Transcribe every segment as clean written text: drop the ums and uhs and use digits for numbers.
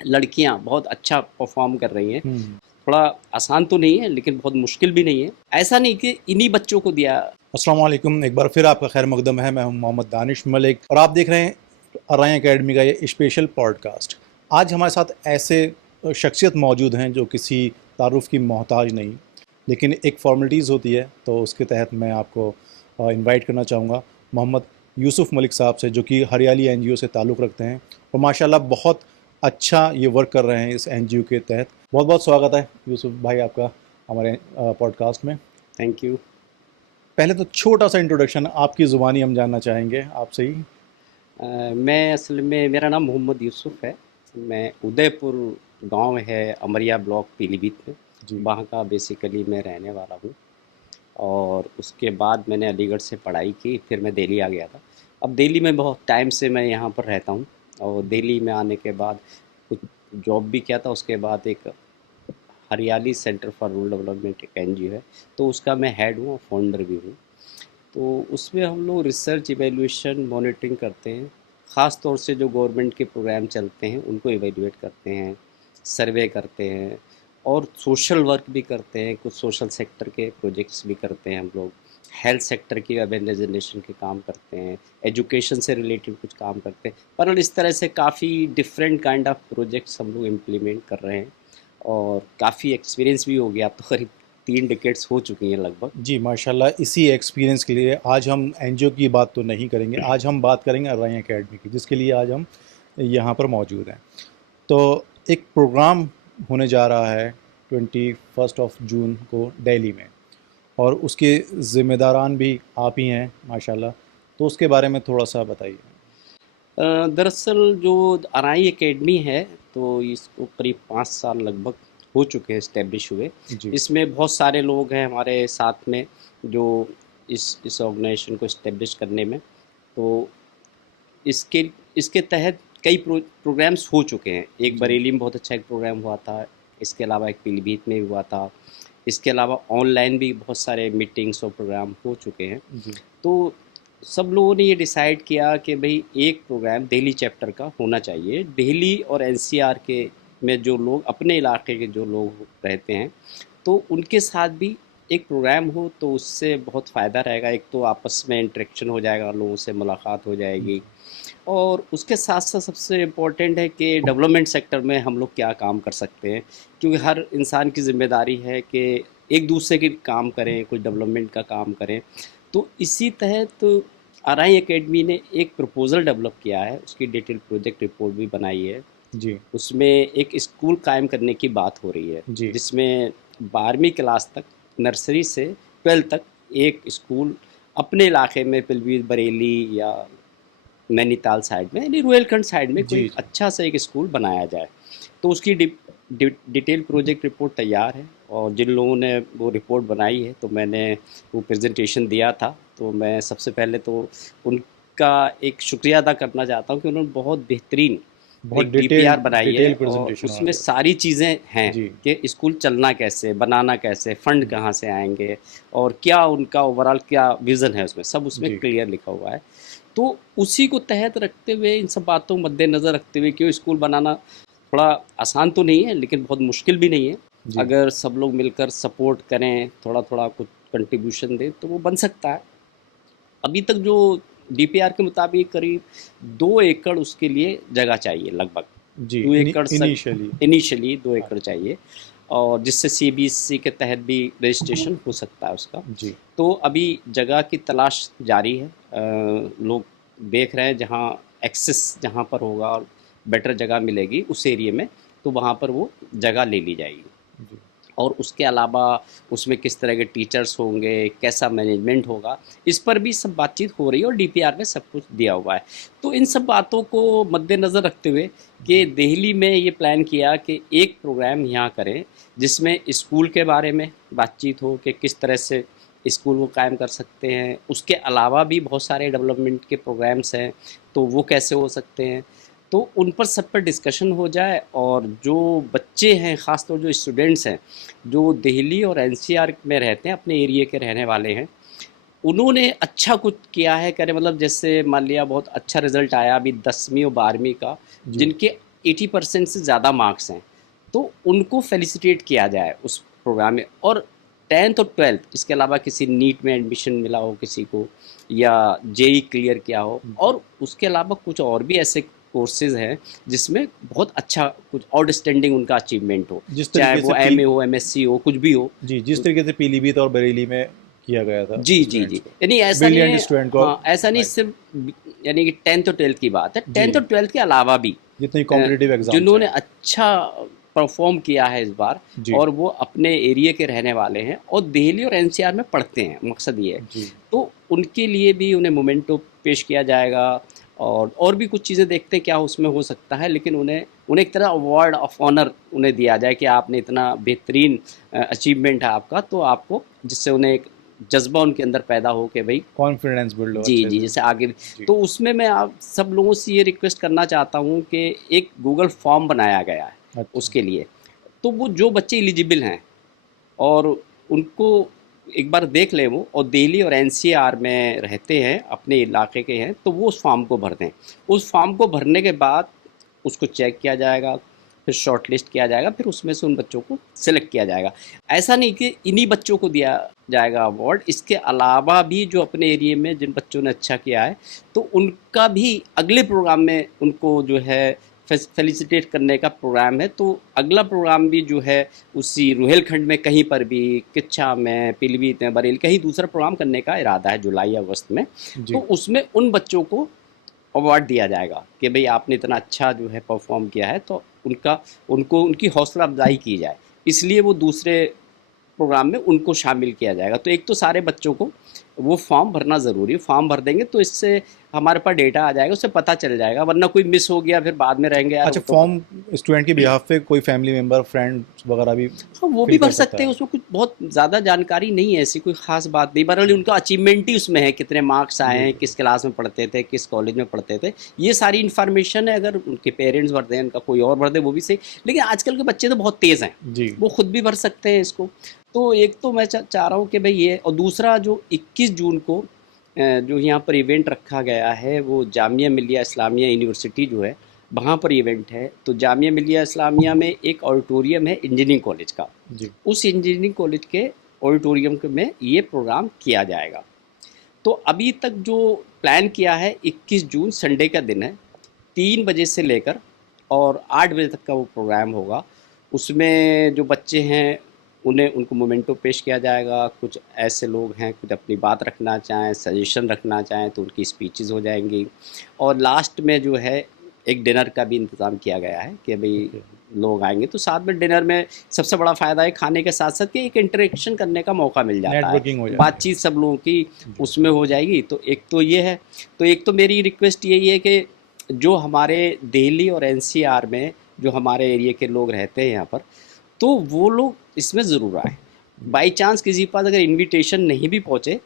लड़कियां बहुत अच्छा परफॉर्म कर रही हैं। हम्म। थोड़ा आसान तो नहीं है लेकिन बहुत मुश्किल भी नहीं है। ऐसा नहीं कि इन्हीं बच्चों को दिया। अस्सलाम वालेकुम, एक बार फिर आपका खैर मकदम है। मैं हूं मोहम्मद दानिश मलिक और आप देख रहे हैं अराई एकेडमी का ये स्पेशल पॉडकास्ट। आज हमारे साथ ऐसे शख्सियत मौजूद हैं जो किसी तारुफ की मोहताज नहीं, लेकिन एक फॉर्मेलिटीज़ होती है तो उसके तहत मैं आपको इनवाइट करना चाहूँगा मोहम्मद यूसुफ मलिक साहब से, जो कि हरियाली एनजीओ से ताल्लुक़ रखते हैं और माशाल्लाह बहुत अच्छा ये वर्क कर रहे हैं इस एनजीओ के तहत। बहुत बहुत स्वागत है यूसुफ भाई आपका हमारे पॉडकास्ट में। Thank you. पहले तो छोटा सा इंट्रोडक्शन आपकी ज़ुबानी हम जानना चाहेंगे आपसे ही। मैं असल में मेरा नाम मोहम्मद यूसुफ है। मैं उदयपुर गांव है अमरिया ब्लॉक पीलीभीत में, जी। वहाँ का बेसिकली मैं रहने वाला हूँ। और उसके बाद मैंने अलीगढ़ से पढ़ाई की, फिर मैं दिल्ली आ गया था। अब दिल्ली में बहुत टाइम से मैं यहाँ पर रहता हूँ। और दिल्ली में आने के बाद कुछ जॉब भी किया था। उसके बाद एक हरियाली सेंटर फॉर रूरल डेवलपमेंट एक एनजीओ है, तो उसका मैं हेड हूँ और फाउंडर भी हूँ। तो उसमें हम लोग रिसर्च इवैल्यूएशन मॉनिटरिंग करते हैं। ख़ास तौर से जो गवर्नमेंट के प्रोग्राम चलते हैं उनको इवैल्यूएट करते हैं, सर्वे करते हैं और सोशल वर्क भी करते हैं। कुछ सोशल सेक्टर के प्रोजेक्ट्स भी करते हैं हम लोग। हेल्थ सेक्टर की अवेयरनेस जनरेशन के काम करते हैं, एजुकेशन से रिलेटेड कुछ काम करते हैं। पर इस तरह से काफ़ी डिफरेंट काइंड ऑफ प्रोजेक्ट्स हम लोग इम्प्लीमेंट कर रहे हैं। और काफ़ी एक्सपीरियंस भी हो गया, अब तो करीब 3 डिकेट्स हो चुकी हैं लगभग। जी माशाल्लाह, इसी एक्सपीरियंस के लिए आज हम एनजीओ की बात तो नहीं करेंगे, आज हम बात करेंगे अराई एकेडमी की, जिसके लिए आज हम यहाँ पर मौजूद हैं। तो एक प्रोग्राम होने जा रहा है 21 जून को दिल्ली में, और उसके ज़िम्मेदारान भी आप ही हैं माशाल्लाह। तो उसके बारे में थोड़ा सा बताइए। दरअसल जो अराई एकेडमी है, तो इसको करीब 5 साल लगभग हो चुके हैं इस्टेब्लिश हुए। जी। इसमें बहुत सारे लोग हैं हमारे साथ में जो इस ऑर्गेनाइजेशन को इस्टेब्लिश करने में। तो इसके इसके तहत कई प्रोग्राम्स हो चुके हैं। एक जी। बरेली में बहुत अच्छा एक प्रोग्राम हुआ था। इसके अलावा एक पीलीभीत में भी हुआ था। इसके अलावा ऑनलाइन भी बहुत सारे मीटिंग्स और प्रोग्राम हो चुके हैं। जी। तो सब लोगों ने ये डिसाइड किया कि भाई एक प्रोग्राम दिल्ली चैप्टर का होना चाहिए। दिल्ली और एनसीआर के में जो लोग अपने इलाके के जो लोग रहते हैं, तो उनके साथ भी एक प्रोग्राम हो तो उससे बहुत फ़ायदा रहेगा। एक तो आपस में इंटरेक्शन हो जाएगा, लोगों से मुलाकात हो जाएगी। और उसके साथ साथ सबसे इम्पोर्टेंट है कि डेवलपमेंट सेक्टर में हम लोग क्या काम कर सकते हैं, क्योंकि हर इंसान की ज़िम्मेदारी है कि एक दूसरे के काम करें, कुछ डेवलपमेंट का काम करें। तो इसी तहत आरआई एकेडमी ने एक प्रपोज़ल डेवलप किया है, उसकी डिटेल प्रोजेक्ट रिपोर्ट भी बनाई है। जी। उसमें एक स्कूल कायम करने की बात हो रही है, जी। जिसमें 12वीं क्लास तक, नर्सरी से 12 तक एक स्कूल अपने इलाके में पीलीभीत, बरेली या नैनीताल साइड में, यानी रुहेलखंड साइड में कोई जी। जी। अच्छा सा एक स्कूल बनाया जाए। तो उसकी डिटेल प्रोजेक्ट रिपोर्ट तैयार है। और जिन लोगों ने वो रिपोर्ट बनाई है, तो मैंने वो प्रेजेंटेशन दिया था। तो मैं सबसे पहले तो उनका एक शुक्रिया अदा करना चाहता हूँ कि उन्होंने बहुत बेहतरीन बहुत एक डिटेल डीपीआर बनाई है डिटेल और प्रेजेंटेशन आ उसमें रही है। सारी चीज़ें हैं जी। कि स्कूल चलना कैसे, बनाना कैसे, फंड कहाँ से आएंगे और क्या उनका ओवरऑल क्या विज़न है, उसमें सब उसमें जी। क्लियर लिखा हुआ है। तो उसी को तहत रखते हुए, इन सब बातों को मद्देनज़र रखते हुए, क्यों स्कूल बनाना थोड़ा आसान तो नहीं है लेकिन बहुत मुश्किल भी नहीं है। जी। अगर सब लोग मिलकर सपोर्ट करें, थोड़ा थोड़ा कुछ कंट्रीब्यूशन दें, तो वो बन सकता है। अभी तक जो डीपीआर के मुताबिक करीब 2 एकड़ उसके लिए जगह चाहिए लगभग। जी। 2 एकड़ तक इनिशियली। इनिशियली 2 एकड़ अच्छा। चाहिए। और जिससे सीबीएसई के तहत भी रजिस्ट्रेशन हो सकता है उसका। जी। तो अभी जगह की तलाश जारी है। लोग देख रहे हैं जहाँ एक्सेस जहाँ पर होगा और बेटर जगह मिलेगी उस एरिया में, तो वहाँ पर वो जगह ले ली जाएगी। जी। और उसके अलावा उसमें किस तरह के टीचर्स होंगे, कैसा मैनेजमेंट होगा, इस पर भी सब बातचीत हो रही है और डीपीआर में सब कुछ दिया हुआ है। तो इन सब बातों को मद्देनज़र रखते हुए कि जी। दिल्ली में ये प्लान किया कि एक प्रोग्राम यहाँ करें जिसमें स्कूल के बारे में बातचीत हो कि किस तरह से स्कूल को कायम कर सकते हैं। उसके अलावा भी बहुत सारे डेवलपमेंट के प्रोग्राम्स हैं, तो वो कैसे हो सकते हैं। तो उन पर सब पर डिस्कशन हो जाए। और जो बच्चे हैं, ख़ास तौर जो स्टूडेंट्स हैं, जो दिल्ली और एनसीआर में रहते हैं, अपने एरिया के रहने वाले हैं, उन्होंने अच्छा कुछ किया है। कह रहे मतलब जैसे मान लिया बहुत अच्छा रिजल्ट आया अभी 10वीं और 12वीं का, जी। जिनके 80% से ज़्यादा मार्क्स हैं, तो उनको फेलिसिटेट किया जाए उस प्रोग्राम में। और 10th और 12th इसके अलावा किसी नीट में एडमिशन मिला हो किसी को, या जेई क्लियर किया हो, और उसके अलावा कुछ और भी ऐसे कोर्सेज हैं जिसमें बहुत अच्छा कुछ आउटस्टैंडिंग उनका अचीवमेंट हो, जिस चाहे तरीके वो से एमए हो, एमएससी हो, कुछ भी हो। जी, जिस तरीके से पीलीभीत और बरेली में किया गया था जी जी स्टूडेंट्स जी, को, यानी ऐसा नहीं ब्रिलियंट है। स्टूडेंट को। हाँ, ऐसा नहीं राइट। सिर्फ यानी कि 10th और 12th की बात है, जी, 10th और 12th के अलावा भी जितने कॉम्पिटिटिव एग्जाम्स जिन्होंने हैं। अच्छा परफॉर्म किया है इस बार, जी और वो अपने एरिया के रहने वाले हैं और दिल्ली और एनसीआर में पढ़ते हैं, मकसद ये है, जी तो उनके लिए भी उन्हें मोमेंटो पेश किया जाएगा। और भी कुछ चीज़ें देखते हैं क्या उसमें हो सकता है, लेकिन उन्हें उन्हें एक तरह अवार्ड ऑफ ऑनर उन्हें दिया जाए कि आपने इतना बेहतरीन अचीवमेंट है आपका, तो आपको, जिससे उन्हें एक जज्बा उनके अंदर पैदा हो कि भाई। कॉन्फिडेंस बिल्ड हो जी अच्छे जी, से। जैसे आगे। जी तो उसमें मैं आप सब लोगों से ये रिक्वेस्ट करना चाहता हूँ कि एक गूगल फॉर्म बनाया गया है अच्छा उसके लिए, तो वो जो बच्चे एलिजिबल हैं और उनको एक बार देख लें वो, और दिल्ली और एनसीआर में रहते हैं, अपने इलाके के हैं, तो वो उस फॉर्म को भर दें। उस फॉर्म को भरने के बाद उसको चेक किया जाएगा, फिर शॉर्ट लिस्ट किया जाएगा, फिर उसमें से उन बच्चों को सिलेक्ट किया जाएगा। ऐसा नहीं कि इन्हीं बच्चों को दिया जाएगा अवार्ड, इसके अलावा भी जो अपने एरिया में जिन बच्चों ने अच्छा किया है, तो उनका भी अगले प्रोग्राम में उनको जो है फेलिसिटेट करने का प्रोग्राम है। तो अगला प्रोग्राम भी जो है उसी रुहेलखंड में कहीं पर भी, किच्छा में, पीलीभीत में, बरेली, कहीं दूसरा प्रोग्राम करने का इरादा है जुलाई अगस्त में। तो जी उसमें उन बच्चों को अवार्ड दिया जाएगा कि भाई आपने इतना अच्छा जो है परफॉर्म किया है, तो उनको उनकी हौसला अफजाई की जाए, इसलिए वो दूसरे प्रोग्राम में उनको शामिल किया जाएगा। तो एक तो सारे बच्चों को वो फॉर्म भरना ज़रूरी है, फॉर्म भर देंगे तो इससे हमारे पास डेटा आ जाएगा, उससे पता चल जाएगा, वरना कोई मिस हो गया फिर बाद में रहेंगे यार अच्छा, वो तो। फॉर्म स्टूडेंट के बिहाफ पे कोई फैमिली मेंबर फ्रेंड्स वगैरह भी हाँ, वो भी फिल भर कर सकता सकते हैं, है? उसमें कुछ बहुत ज़्यादा जानकारी नहीं है, ऐसी कोई ख़ास बात नहीं, बहरहाल उनका अचीवमेंट ही उसमें है, कितने मार्क्स आए जी हैं, किस क्लास में पढ़ते थे, किस कॉलेज में पढ़ते थे, ये सारी इन्फॉर्मेशन है। अगर उनके पेरेंट्स भर दें, उनका कोई और भर दे, वो भी सही। लेकिन आजकल के बच्चे तो बहुत तेज़ हैं, जी वो खुद भी भर सकते हैं इसको। तो एक तो मैं चाह रहा हूँ कि भाई ये, और दूसरा जो 21 जून को जो यहाँ पर इवेंट रखा गया है, वो जामिया मिलिया इस्लामिया यूनिवर्सिटी जो है, वहाँ पर इवेंट है। तो जामिया मिलिया इस्लामिया में एक ऑडिटोरियम है इंजीनियरिंग कॉलेज का, जी उस इंजीनियरिंग कॉलेज के ऑडिटोरियम में ये प्रोग्राम किया जाएगा। तो अभी तक जो प्लान किया है, 21 जून संडे का दिन है, 3 बजे से लेकर और 8 बजे तक का वो प्रोग्राम होगा। उसमें जो बच्चे हैं उन्हें उनको मोमेंटो पेश किया जाएगा। कुछ ऐसे लोग हैं कुछ अपनी बात रखना चाहें, सजेशन रखना चाहें, तो उनकी स्पीचेस हो जाएंगी। और लास्ट में जो है एक डिनर का भी इंतज़ाम किया गया है कि भाई ओके लोग आएंगे तो साथ में डिनर में सबसे बड़ा फ़ायदा है खाने के साथ साथ कि एक इंटरेक्शन करने का मौका मिल जाता है, नेटवर्किंग हो जाती है। बातचीत सब लोगों की जी उसमें हो जाएगी। तो एक तो ये है। तो एक तो मेरी रिक्वेस्ट यही है कि जो हमारे दिल्ली और एनसीआर में जो हमारे एरिया के लोग रहते हैं यहाँ पर, तो वो लोग इसमें ज़रूर आए। बाई चांस किसी के पास अगर इनविटेशन नहीं भी पहुँचे,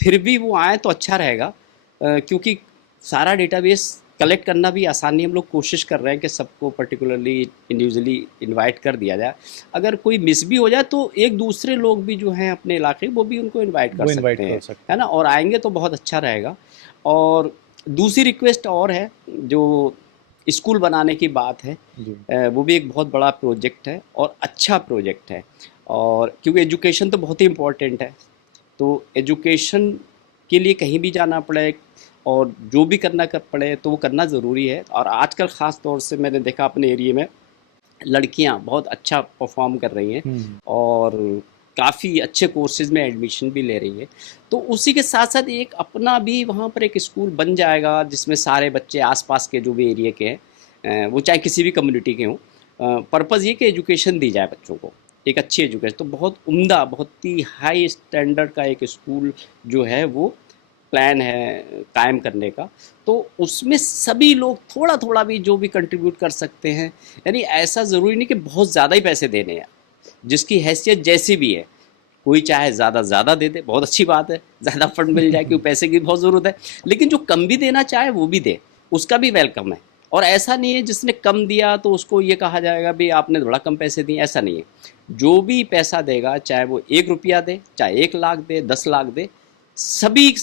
फिर भी वो आए तो अच्छा रहेगा, क्योंकि सारा डेटाबेस कलेक्ट करना भी आसान नहीं। हम लोग कोशिश कर रहे हैं कि सबको पर्टिकुलरली इंडिविजुअली इनवाइट कर दिया जाए। अगर कोई मिस भी हो जाए तो एक दूसरे लोग भी जो हैं अपने इलाके, वो भी उनको इनवाइट कर वो इनवाइट सकते कर हैं, सकते है ना, और आएंगे तो बहुत अच्छा रहेगा। और दूसरी रिक्वेस्ट और है, जो स्कूल बनाने की बात है, हैं जी वो भी एक बहुत बड़ा प्रोजेक्ट है और अच्छा प्रोजेक्ट है। और क्योंकि एजुकेशन तो बहुत ही इम्पोर्टेंट है, तो एजुकेशन के लिए कहीं भी जाना पड़े और जो भी करना कर पड़े तो वो करना ज़रूरी है। और आजकल ख़ास तौर से मैंने देखा अपने एरिया में लड़कियां बहुत अच्छा परफॉर्म कर रही हैं हम्म और काफ़ी अच्छे कोर्सेज़ में एडमिशन भी ले रही है। तो उसी के साथ साथ एक अपना भी वहाँ पर एक स्कूल बन जाएगा जिसमें सारे बच्चे आसपास के जो भी एरिया के हैं, वो चाहे किसी भी कम्युनिटी के हों, पर्पज़ ये कि एजुकेशन दी जाए बच्चों को, एक अच्छी एजुकेशन। तो बहुत उम्दा, बहुत ही हाई स्टैंडर्ड का एक स्कूल जो है वो प्लान है कायम करने का। तो उसमें सभी लोग थोड़ा थोड़ा भी जो भी कंट्रीब्यूट कर सकते हैं, यानी ऐसा ज़रूरी नहीं कि बहुत ज़्यादा ही पैसे देने हैं, जिसकी हैसियत जैसी भी है। कोई चाहे ज़्यादा दे दे, बहुत अच्छी बात है, ज़्यादा फंड मिल जाए, क्योंकि पैसे की बहुत ज़रूरत है। लेकिन जो कम भी देना चाहे वो भी दे, उसका भी वेलकम है। और ऐसा नहीं है जिसने कम दिया तो उसको ये कहा जाएगा भी आपने थोड़ा कम पैसे दिए, ऐसा नहीं है। जो भी पैसा देगा, चाहे वो 1 रुपया दे, चाहे 1 लाख दे, 10 लाख दे, सभी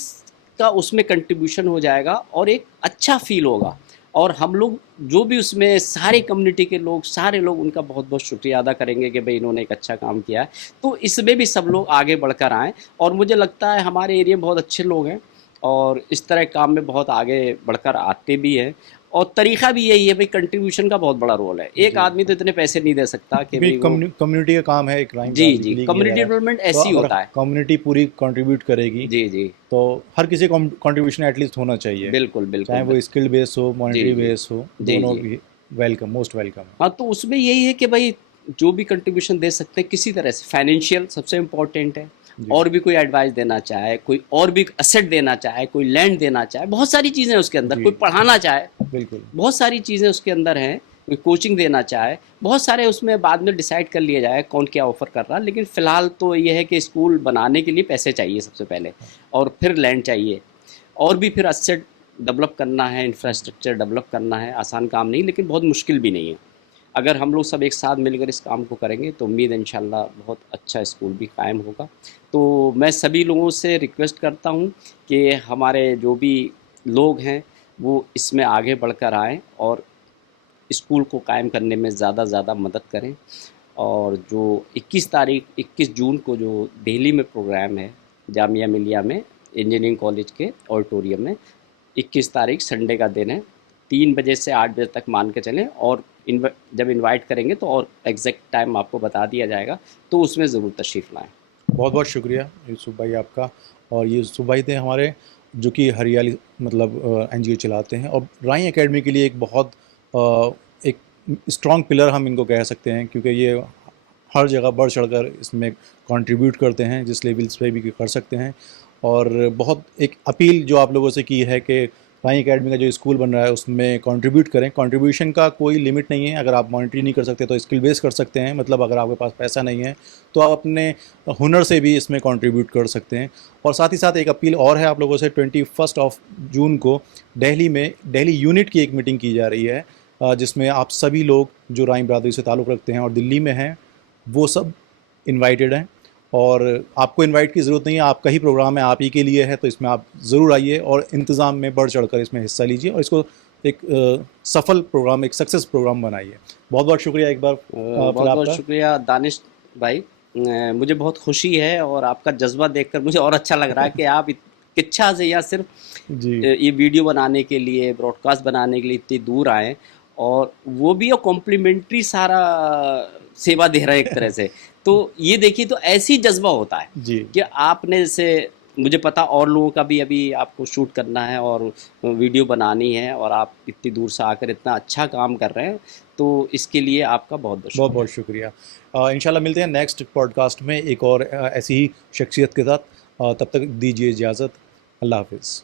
का उसमें कंट्रीब्यूशन हो जाएगा और एक अच्छा फील होगा। और हम लोग जो भी उसमें सारे कम्युनिटी के लोग, सारे लोग उनका बहुत बहुत शुक्रिया अदा करेंगे कि भाई इन्होंने एक अच्छा काम किया है। तो इसमें भी सब लोग आगे बढ़कर आएँ, और मुझे लगता है हमारे एरिया में बहुत अच्छे लोग हैं और इस तरह के काम में बहुत आगे बढ़कर आते भी हैं। और तरीक़ा भी यही है भाई, कंट्रीब्यूशन का बहुत बड़ा रोल है। एक जी। आदमी तो इतने पैसे नहीं दे सकता कि भी भाई वो। कम्युनिटी का काम है, एक राइम जी, बरादरी जी, के लिए किया जा कम्युनिटी रहा है। डेवलपमेंट तो ऐसे ही अगर होता है। कम्युनिटी पूरी कंट्रीब्यूट करेगी जी, जी। तो हर किसी को कंट्रीब्यूशन एटलीस्ट होना चाहिए, बिल्कुल, चाहे बिल्कुल, वो स्किल बेस हो, जी, मॉनेटरी जी। बेस हो, जी, दोनों जी। भी वेलकम, मोस्ट वेलकम है। हाँ, तो उसमें यही है कि भाई जो भी कंट्रीब्यूशन दे सकते हैं किसी तरह से, फाइनेंशियल सबसे इम्पोर्टेंट है। जी, और भी कोई एडवाइस देना चाहे, कोई और भी एसेट देना चाहे, कोई लैंड देना चाहे, बहुत सारी चीज़ें हैं उसके अंदर, जी, कोई पढ़ाना चाहे, बिल्कुल। बहुत सारी चीज़ें उसके अंदर हैं, कोई कोचिंग देना चाहे, बहुत सारे उसमें बाद में डिसाइड कर लिया जाए कौन क्या ऑफ़र कर रहा है। लेकिन फ़िलहाल तो ये है कि स्कूल बनाने के लिए पैसे चाहिए सबसे पहले, और फिर लैंड चाहिए, और भी फिर एसेट डेवलप करना है, इंफ्रास्ट्रक्चर डेवलप करना है। आसान काम नहीं, लेकिन बहुत मुश्किल भी नहीं है। अगर हम लोग सब एक साथ मिलकर इस काम को करेंगे तो उम्मीद है इंशाल्लाह बहुत अच्छा स्कूल भी कायम होगा। तो मैं सभी लोगों से रिक्वेस्ट करता हूँ कि हमारे जो भी लोग हैं वो इसमें आगे बढ़कर आएँ और स्कूल को कायम करने में ज़्यादा से ज़्यादा मदद करें। और जो 21 जून को जो दिल्ली में प्रोग्राम है जामिया मिलिया में, इंजीनियरिंग कॉलेज के ऑडिटोरियम में, 21 तारीख संडे का दिन है, 3 बजे से 8 बजे तक मान के चलें। और जब इनवाइट करेंगे तो और एग्जैक्ट टाइम आपको बता दिया जाएगा, तो उसमें ज़रूर तशरीफ़ लाएँ। बहुत बहुत शुक्रिया यूसुफ भाई आपका। और ये यूसुफ भाई थे हमारे, जो कि हरियाली मतलब एनजीओ चलाते हैं, और राई एकेडमी के लिए एक बहुत एक स्ट्रॉन्ग पिलर हम इनको कह सकते हैं, क्योंकि ये हर जगह बढ़ चढ़कर इसमें कंट्रीब्यूट करते हैं, जिस लेवल्स पे भी कर सकते हैं। और बहुत एक अपील जो आप लोगों से की है कि राई एकेडमी का जो स्कूल बन रहा है उसमें कंट्रीब्यूट करें। कंट्रीब्यूशन का कोई लिमिट नहीं है, अगर आप मॉनिटरी नहीं कर सकते तो स्किल बेस कर सकते हैं, मतलब अगर आपके पास पैसा नहीं है तो आप अपने हुनर से भी इसमें कंट्रीब्यूट कर सकते हैं। और साथ ही साथ एक अपील और है आप लोगों से, 21 जून को दिल्ली में दिल्ली यूनिट की एक मीटिंग की जा रही है, जिसमें आप सभी लोग जो राई बरादरी से ताल्लुक़ रखते हैं और दिल्ली में हैं वो सब इनवाइटेड हैं। और आपको इनवाइट की ज़रूरत नहीं है, आपका ही प्रोग्राम है, आप ही के लिए है, तो इसमें आप ज़रूर आइए और इंतज़ाम में बढ़ चढ़कर इसमें हिस्सा लीजिए और इसको एक सफल प्रोग्राम, एक सक्सेस प्रोग्राम बनाइए। बहुत बहुत शुक्रिया एक बार बहुत फिर बहुत आपका। शुक्रिया दानिश भाई। मुझे बहुत खुशी है और आपका जज्बा देखकर मुझे और अच्छा लग रहा है कि आप इच्छा से या सिर्फ जी, ये वीडियो बनाने के लिए, ब्रॉडकास्ट बनाने के लिए इतनी दूर आए, और वो भी कॉम्प्लीमेंट्री सारा सेवा दे रहे हैं एक तरह से। तो ये देखिए, तो ऐसी जज्बा होता है जी, कि आपने जैसे, मुझे पता और लोगों का भी अभी आपको शूट करना है और वीडियो बनानी है, और आप इतनी दूर से आकर इतना अच्छा काम कर रहे हैं, तो इसके लिए आपका बहुत बहुत बहुत शुक्रिया। बहुत शुक्रिया। इंशाल्लाह मिलते हैं नेक्स्ट पॉडकास्ट में एक और ऐसी ही शख्सियत के साथ। तब तक दीजिए इजाज़त। अल्लाह हाफ़िज़।